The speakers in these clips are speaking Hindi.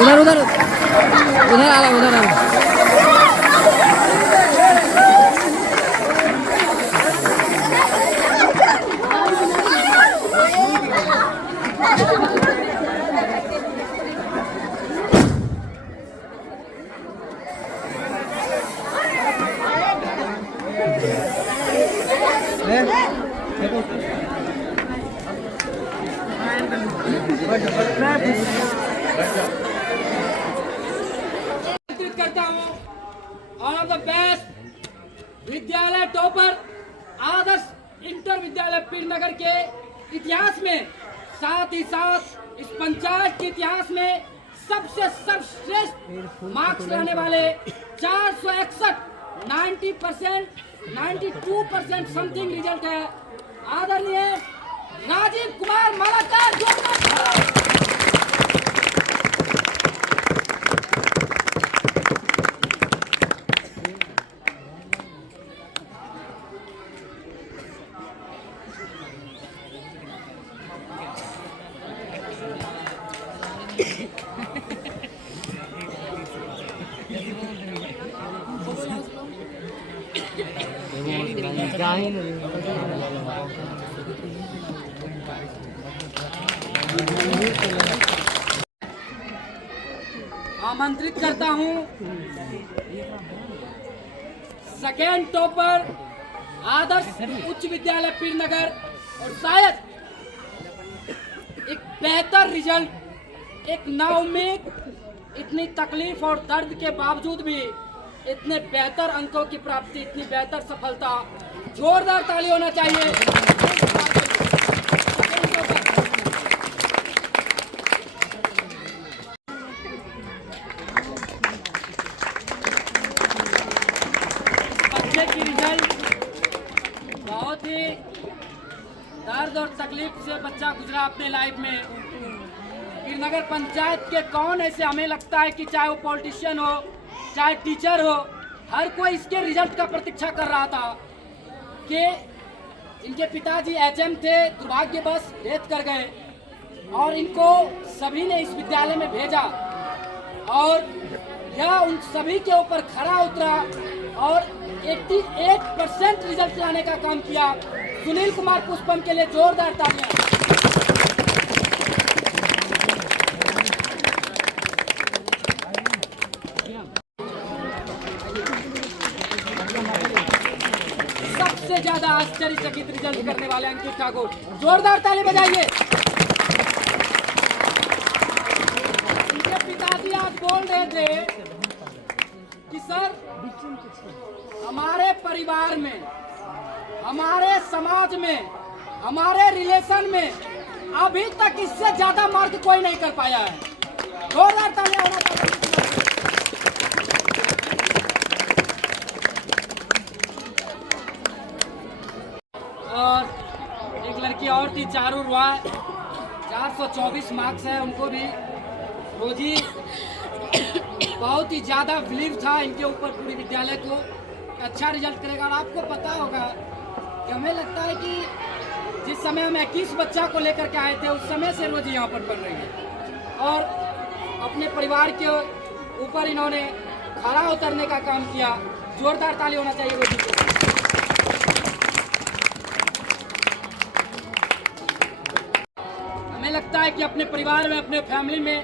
उधर उधर उधर आ रहा, उधर आ रहा। करता हूँ ऑल ऑफ द बेस्ट विद्यालय टॉपर आदर्श इंटर विद्यालय पीरनगर के इतिहास में, साथ ही साथ इस पंचायत के इतिहास में सबसे सर्वश्रेष्ठ मार्क्स लाने वाले 461 90%, 92% समथिंग रिजल्ट है आदरणीय राजीव कुमार मालाकार। आमंत्रित करता हूं सेकेंड टॉपर आदर्श उच्च विद्यालय पीरनगर, और शायद एक बेहतर रिजल्ट, एक नाउम्मीद, इतनी तकलीफ और दर्द के बावजूद भी इतने बेहतर अंकों की प्राप्ति, इतनी बेहतर सफलता, जोरदार ताली होना चाहिए। बच्चे की रिजल्ट बहुत ही दर्द और तकलीफ से बच्चा गुजरा अपने लाइफ में। पीरनगर पंचायत के कौन ऐसे, हमें लगता है कि चाहे वो पॉलिटिशियन हो, चाहे टीचर हो, हर कोई इसके रिजल्ट का प्रतीक्षा कर रहा था कि इनके पिताजी एचएम थे, दुर्भाग्यवश डेथ कर गए, और इनको सभी ने इस विद्यालय में भेजा और यह उन सभी के ऊपर खरा उतरा और 88% रिजल्ट लाने का काम किया। सुनील कुमार पुष्पम के लिए जोरदार तालियां। सबसे ज्यादा आश्चर्यचकित रिजल्ट करने वाले अंकित ठाकुर, जोरदार ताली बजाइए। इनके पिताजी आज बोल रहे थे कि सर, हमारे परिवार में, हमारे समाज में, हमारे रिलेशन में अभी तक इससे ज्यादा मार्क कोई नहीं कर पाया है। जोरदार तालियां होना चाहिए। और एक लड़की और थी, चारू रॉय, 424 मार्क्स है उनको भी। रोजी बहुत ही ज़्यादा बिलीव था इनके ऊपर पूरी विद्यालय को, अच्छा रिजल्ट करेगा। और आपको पता होगा कि हमें लगता है कि जिस समय हम 21 बच्चा को लेकर के आए थे, उस समय से रोजी यहाँ पर पढ़ रही है और अपने परिवार के ऊपर इन्होंने खरा उतरने का काम किया। जोरदार ताली होना चाहिए रोजी को। हमें लगता है कि अपने परिवार में, अपने फैमिली में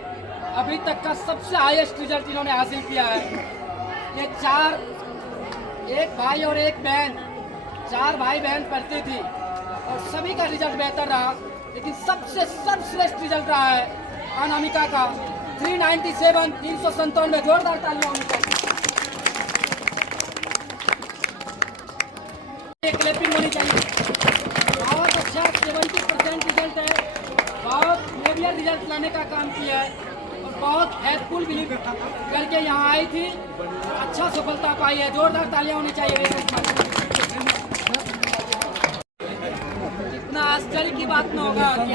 अभी तक का सबसे हाईएस्ट रिजल्ट इन्होंने हासिल किया है। ये एक भाई और एक बहन, 4 भाई बहन पढ़ती थी और सभी का रिजल्ट बेहतर रहा, लेकिन सबसे सर्वश्रेष्ठ रिजल्ट रहा है अनामिका का 397, 397। जोरदार तालियां होनी चाहिए। क्लैपिंग होनी चाहिए। बहुत अच्छा 70% रिजल्ट है। बहुत लेवियर रिजल्ट लाने का काम किया है और बहुत हेल्पफुल बिलीव करके यहाँ आई थी, अच्छा सफलता पाई है। जोरदार तालियां होनी चाहिए। इतना आश्चर्य की बात न होगा कि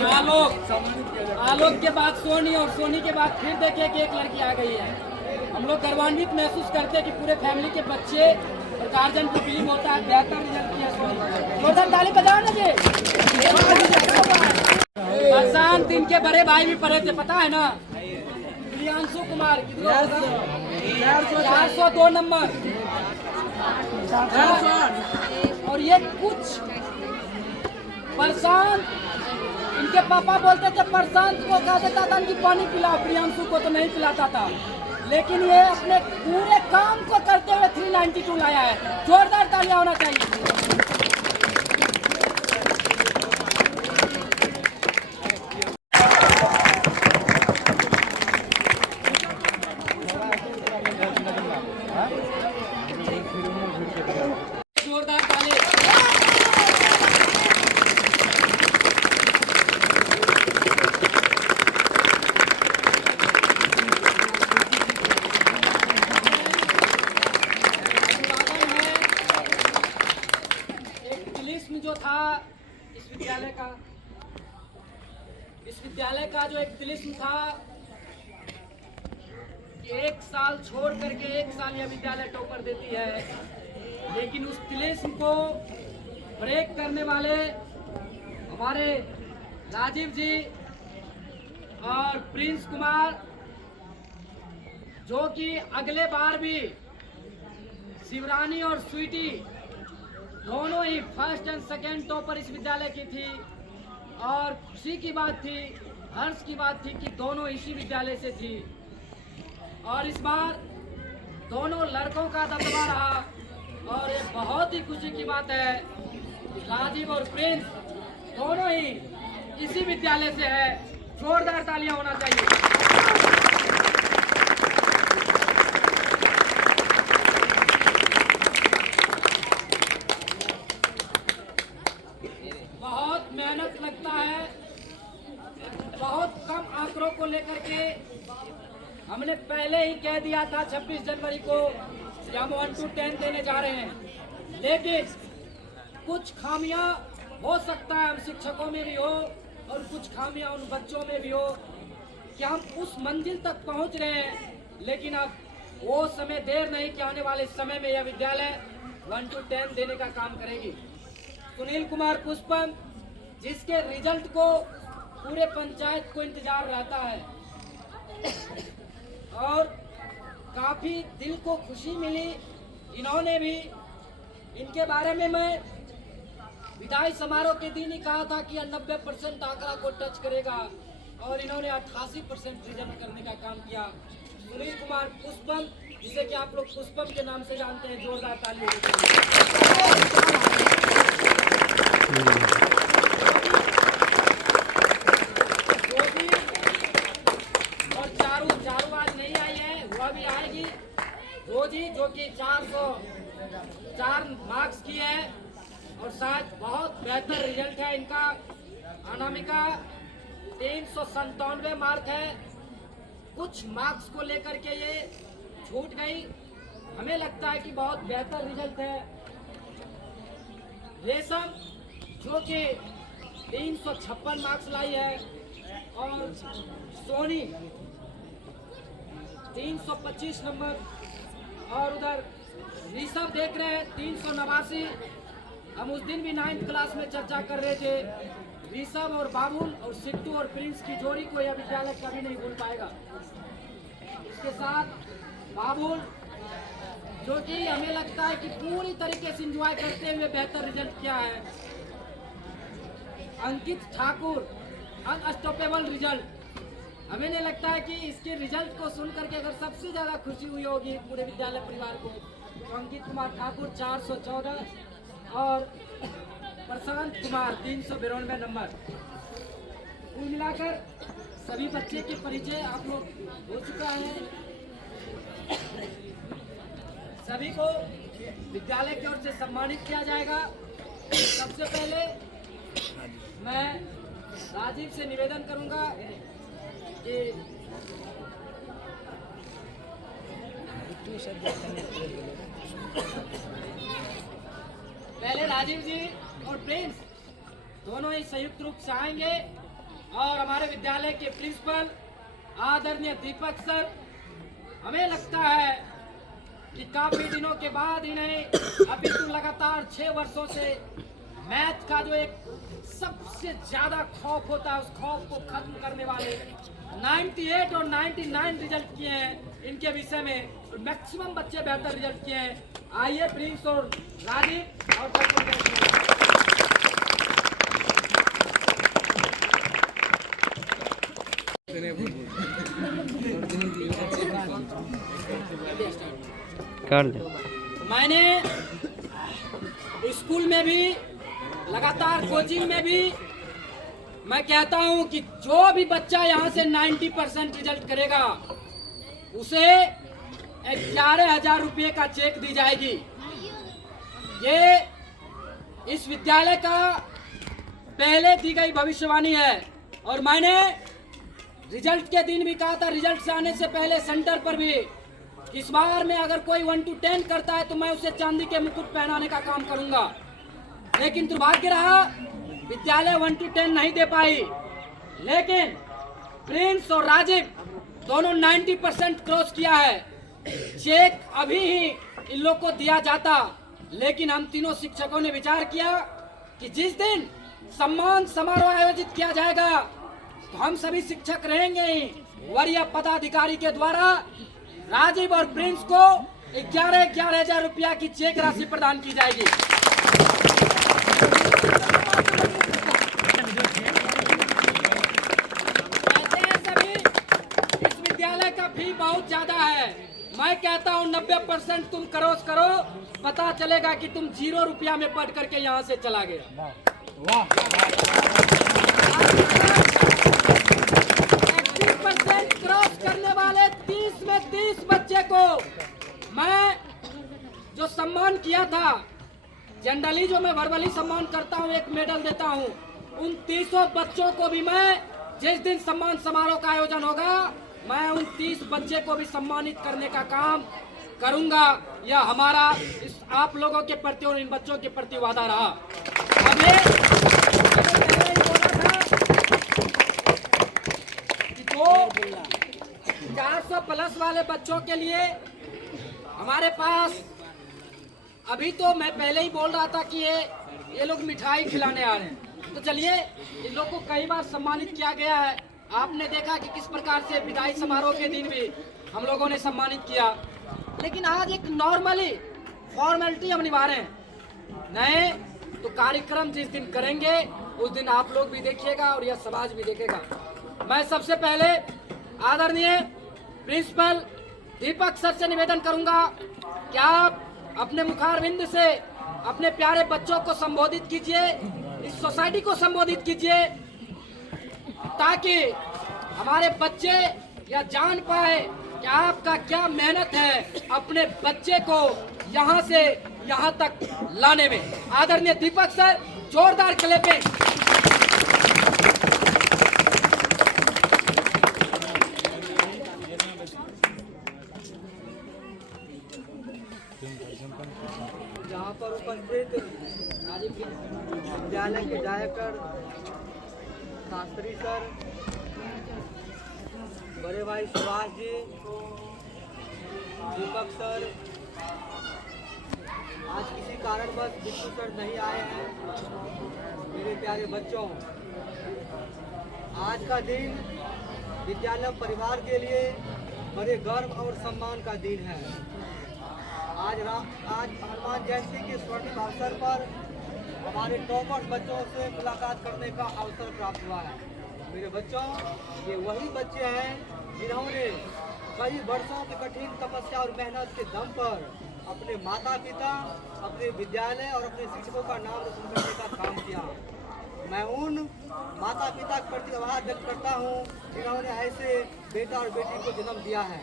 आलोक के बाद सोनी और सोनी के बाद फिर देखे कि एक लड़की आ गई है। हम लोग गर्वान्वित महसूस करते हैं कि पूरे फैमिली के बच्चे और गार्जियन को बिलीव होता है बेहतर रिजल्ट किया। जोरदार ताली बजाओ ना जी। प्रशांत इनके बड़े भाई भी पढ़े थे, पता है ना, प्रियांशु कुमार 402 नंबर। और ये कुछ प्रशांत, इनके पापा बोलते थे प्रशांत को कहा देता था कि पानी पिलाओ, प्रियांशु को तो नहीं पिलाता था, लेकिन ये अपने पूरे काम को करते हुए 392 लाया है। जोरदार तालियां होना चाहिए। जोरदार ताली। जो था इस विद्यालय का जो एक तिलिस्म था कि एक साल छोड़ करके एक साल यह विद्यालय टॉपर देती है, लेकिन उस तिलिस्म को ब्रेक करने वाले हमारे राजीव जी और प्रिंस कुमार, जो कि अगले बार भी शिवरानी और स्वीटी दोनों ही फर्स्ट एंड सेकेंड टॉपर इस विद्यालय की थी। और खुशी की बात थी, हर्ष की बात थी कि दोनों इसी विद्यालय से थी। और इस बार दोनों लड़कों का दबदबा रहा और ये बहुत ही खुशी की बात है कि राजीव और प्रिंस दोनों ही इसी विद्यालय से है। जोरदार तालियां होना चाहिए। बहुत मेहनत लगता है, बहुत कम आंकड़ों को लेकर के हमने पहले ही कह दिया था 26 जनवरी को कि हम 1 to 10 देने जा रहे हैं, लेकिन कुछ खामियां हो सकता है हम शिक्षकों में भी हो और कुछ खामियां उन बच्चों में भी हो कि हम उस मंजिल तक पहुंच रहे हैं, लेकिन अब वो समय देर नहीं कि आने वाले समय में यह विद्यालय 1 to 10 देने का काम करेगी। सुनील कुमार पुष्पम, जिसके रिजल्ट को पूरे पंचायत को इंतजार रहता है और काफी दिल को खुशी मिली। इन्होंने भी, इनके बारे में मैं विदाई समारोह के दिन ही कहा था कि 90% आंकड़ा को टच करेगा और इन्होंने 88% रिजल्ट करने का काम किया। सुनील कुमार पुष्पम, जिसे कि आप लोग पुष्पम के नाम से जानते हैं, जोरदार ताली। और चारू आज नहीं आई है, वह भी आएगी। रोजी जो कि 404 मार्क्स की है और शायद बहुत बेहतर रिजल्ट है इनका। अनामिका 397 मार्क है। कुछ मार्क्स को लेकर के ये छूट गई, हमें लगता है कि बहुत बेहतर रिजल्ट है। रेशम जो कि 356 मार्क्स लाई है और सोनी 325 नंबर, और उधर ऋषभ देख रहे हैं 389। हम उस दिन भी 9th क्लास में चर्चा कर रहे थे, ऋषभ और बाबुल और सिट्टू और प्रिंस की जोड़ी को यह विद्यालय कभी नहीं भूल पाएगा। इसके साथ बाबुल, जो कि हमें लगता है कि पूरी तरीके से एंजॉय करते हुए बेहतर रिजल्ट किया है। अंकित ठाकुर, अनस्टॉपेबल रिजल्ट। हमें नहीं लगता है कि इसके रिजल्ट को सुन करके अगर सबसे ज्यादा खुशी हुई होगी पूरे विद्यालय परिवार को, तो अंकित कुमार ठाकुर 414 और प्रशांत कुमार 392 नंबर। कुल मिलाकर सभी बच्चे के परिचय आप लोग हो चुका है। सभी को विद्यालय की ओर से सम्मानित किया जाएगा। सबसे पहले मैं राजीव से निवेदन करूंगा कि पहले राजीव जी और प्रिंस दोनों ही संयुक्त रूप से आएंगे और हमारे विद्यालय के प्रिंसिपल आदरणीय दीपक सर, हमें लगता है कि काफी दिनों के बाद इन्हें, अभी तो लगातार 6 वर्षों से मैथ का जो एक सबसे ज्यादा खौफ होता है, उस खौफ को खत्म करने वाले 98 और 99 रिजल्ट किए हैं इनके विषय में, और मैक्सिमम बच्चे बेहतर रिजल्ट किए हैं। आइए प्रिंस और राजीव और कर दे। मैंने स्कूल में भी लगातार कोचिंग में भी मैं कहता हूं कि जो भी बच्चा यहां से 90% रिजल्ट करेगा उसे 11,000 रुपये का चेक दी जाएगी। ये इस विद्यालय का पहले दी गई भविष्यवाणी है, और मैंने रिजल्ट के दिन भी कहा था, रिजल्ट से आने से पहले सेंटर पर भी, इस बार में अगर कोई 1 to 10 करता है तो मैं उसे चांदी के मुकुट पहनाने का काम करूंगा। लेकिन दुर्भाग्य रहा, विद्यालय 1 to 10 नहीं दे पाई, लेकिन प्रिंस और राजीव दोनों 90% क्रॉस किया है। चेक अभी ही इन लोग को दिया जाता, लेकिन हम तीनों शिक्षकों ने विचार किया कि जिस दिन सम्मान समारोह आयोजित किया जाएगा तो हम सभी शिक्षक रहेंगे ही, वरीय पदाधिकारी के द्वारा राजीव और प्रिंस को 11,000 रुपया की चेक राशि प्रदान की जाएगी। कहते हैं सभी इस विद्यालय का फी बहुत ज्यादा है। मैं कहता हूँ 90% तुम क्रॉस करो, पता चलेगा कि तुम 0 रुपया में पढ़ करके यहाँ से चला गया। 80% क्रॉस करने वाले 30 में 30 बच्चे को मैं जो सम्मान किया था, जनरली जो मैं वर्बली सम्मान करता हूँ, एक मेडल देता हूँ, उन 30 बच्चों को भी मैं जिस दिन सम्मान समारोह का आयोजन होगा, मैं उन 30 बच्चे को भी सम्मानित करने का काम करूंगा। यह हमारा इस आप लोगों के प्रति और इन बच्चों के प्रति वादा रहा। हमें पहले ही बोला था कि जो 400 प्लस वाले बच्चों के लिए हमारे पास, अभी तो मैं पहले ही बोल रहा था कि ये लोग मिठाई खिलाने आ रहे हैं, तो चलिए इन लोग को कई बार सम्मानित किया गया है। आपने देखा कि किस प्रकार से विदाई समारोह के दिन भी हम लोगों ने सम्मानित किया, लेकिन आज एक नॉर्मली फॉर्मेलिटी हम निभा रहे हैं। नए तो कार्यक्रम जिस दिन करेंगे उस दिन आप लोग भी देखिएगा और यह समाज भी देखेगा। मैं सबसे पहले आदरणीय प्रिंसिपल दीपक सर से निवेदन करूंगा कि आप अपने मुखारविंद से अपने प्यारे बच्चों को संबोधित कीजिए, इस सोसाइटी को संबोधित कीजिए, ताकि हमारे बच्चे यह जान पाए कि आपका क्या मेहनत है अपने बच्चे को यहाँ से यहाँ तक लाने में। आदरणीय दीपक सर, जोरदार क्लैपिंग। यहाँ पर उपस्थित विद्यालय के डायरेक्टर शास्त्री सर, बड़े भाई सुभाष जी, दीपक सर, आज किसी कारणवश बिट्टू सर नहीं आए हैं। मेरे प्यारे बच्चों, आज का दिन विद्यालय परिवार के लिए बड़े गर्व और सम्मान का दिन है। आज हनुमान जयंती के स्वर्णिम अवसर पर हमारे टॉपर्स बच्चों से मुलाकात करने का अवसर प्राप्त हुआ है। मेरे बच्चों, ये वही बच्चे हैं जिन्होंने कई वर्षों की कठिन तपस्या और मेहनत के दम पर अपने माता पिता, अपने विद्यालय और अपने शिक्षकों का नाम रोशन करने का काम किया। मैं उन माता पिता के प्रति आभार व्यक्त करता हूँ जिन्होंने ऐसे बेटा और बेटी को जन्म दिया है।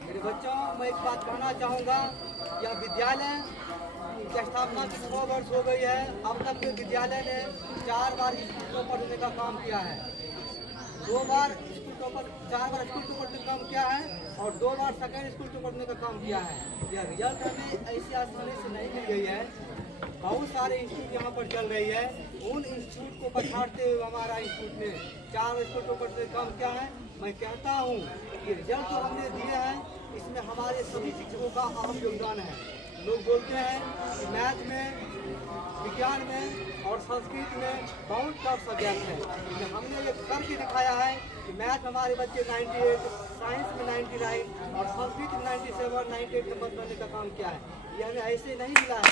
मेरे बच्चों, मैं एक बात कहना चाहूँगा, यह विद्यालय की स्थापना 6 वर्ष हो गई है। अब तक के विद्यालय ने 4 बार स्कूल टॉपर होने का काम किया है, 4 बार स्कूल टॉपर का काम किया है और 2 बार सेकेंड स्कूल टॉपर होने का काम किया है। यह रिजल्ट हमें ऐसी आसानी से नहीं मिल गई है। बहुत सारे इंस्टीट्यूट यहाँ पर चल रही है, उन इंस्टीट्यूट को पछाड़ते हुए हमारा इंस्टीट्यूट ने 4 स्कूल टॉपर से काम किया है। मैं कहता हूँ कि रिजल्ट जो हमने दिए हैं, इसमें हमारे सभी शिक्षकों का अहम योगदान है। लोग बोलते हैं कि मैथ में, विज्ञान में और संस्कृत में बहुत टफ सब्जेक्ट है, लेकिन हमने ये करके दिखाया है कि मैथ में हमारे बच्चे 98, साइंस में 99 और संस्कृत में 97, 98 नंबर लाने का काम किया है। ये हमें ऐसे नहीं मिला है।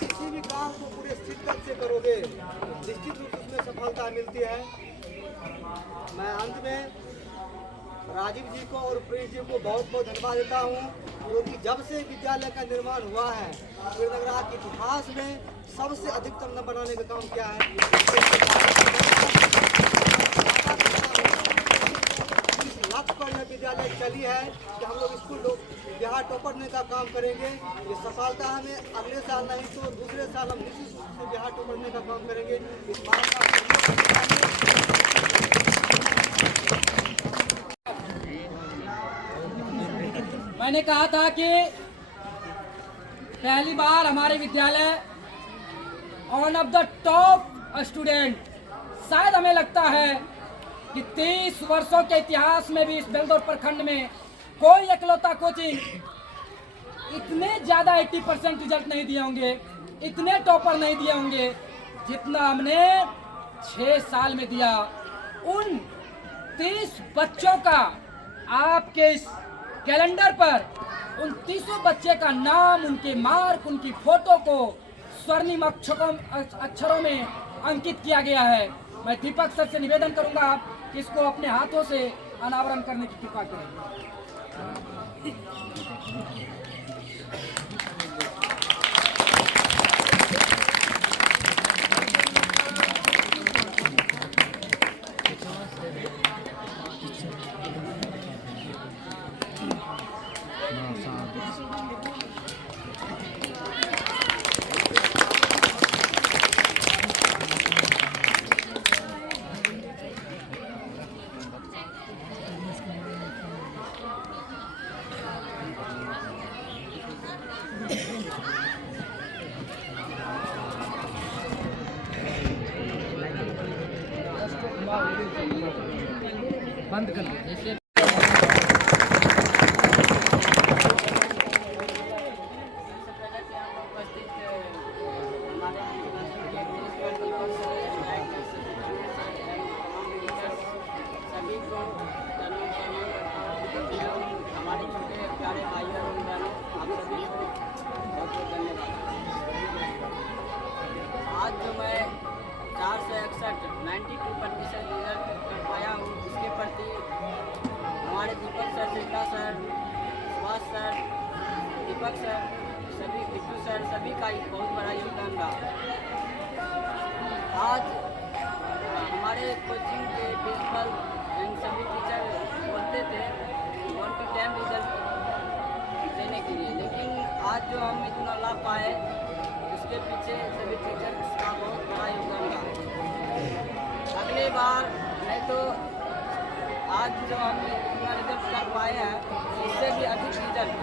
किसी भी काम को पूरे शिद्दत से करोगे निश्चित रूप से उसमें सफलता मिलती है। मैं अंत में राजीव जी को और प्रिंस जी को बहुत बहुत धन्यवाद देता हूँ, क्योंकि जब से विद्यालय का निर्माण हुआ है वीरनगरा के इतिहास में सबसे अधिकतम नंबर बनाने का काम किया है। इस लक्ष्य पर यह विद्यालय चली है कि हम लोग स्कूल लोग बिहार टॉपर बनने का काम करेंगे। ये सफलता हमें अगले साल नहीं तो दूसरे साल हम निश्चित रूप से बिहार टॉपर बनने का काम करेंगे। इस बात का मैंने कहा था कि पहली बार हमारे विद्यालय one of the top student, शायद हमें लगता है कि 30 वर्षों के इतिहास में भी इस बेलदौर प्रखंड में कोई इकलौता कोचिंग इतने ज़्यादा 80% रिजल्ट नहीं दिए होंगे, इतने टॉपर नहीं दिए होंगे जितना हमने 6 साल में दिया। उन 30 बच्चों का आपके इस कैलेंडर पर उन 30 बच्चे का नाम, उनके मार्क, उनकी फोटो को स्वर्णिम अक्षरों में अंकित किया गया है। मैं दीपक सर से निवेदन करूंगा कि इसको अपने हाथों से अनावरण करने की कृपा करें। बंद कर दो। हमारे छोटे प्यारे भाई और बहनों, आप सभी को बहुत बहुत धन्यवाद। आज जो मैं 461 रिजल्ट कर पाया हूँ, इसके प्रति हमारे दीपक सर, चिंता सर, सुभाष सर, दीपक सर, सभी बिट्टू सर, सभी का बहुत बड़ा योगदान रहा। आज हमारे कोचिंग के प्रिंसिपल एंड सभी टीचर बोलते थे 1 to 10 रिजल्ट देने के लिए, लेकिन आज जो हम इतना लाभ पाए उसके पीछे सभी टीचर्स का बहुत बड़ा योगदान रहा। अगली बार नहीं तो आज जो हम इतना रिजल्ट कर पाए हैं, इससे भी अधिक रिजल्ट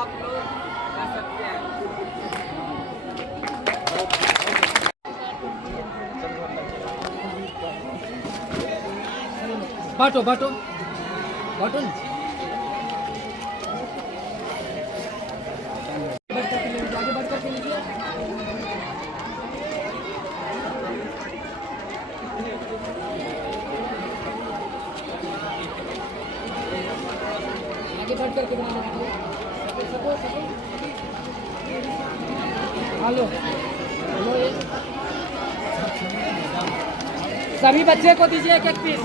आप लोग कर सकते हैं। बाटो बाटो बाटो आगे बढ़ करके लीजिए। आगे बढ़ करके बनाना। हेलो हेलो, सभी बच्चे को दीजिए एक पीस।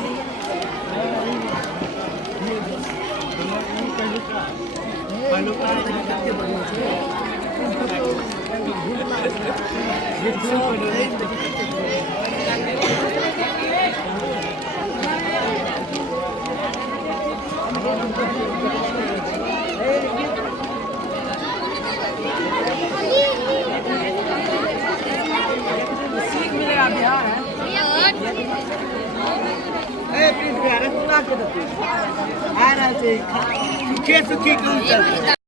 सीख मिलेगा बिहार है। प्लीज सुखी सुखी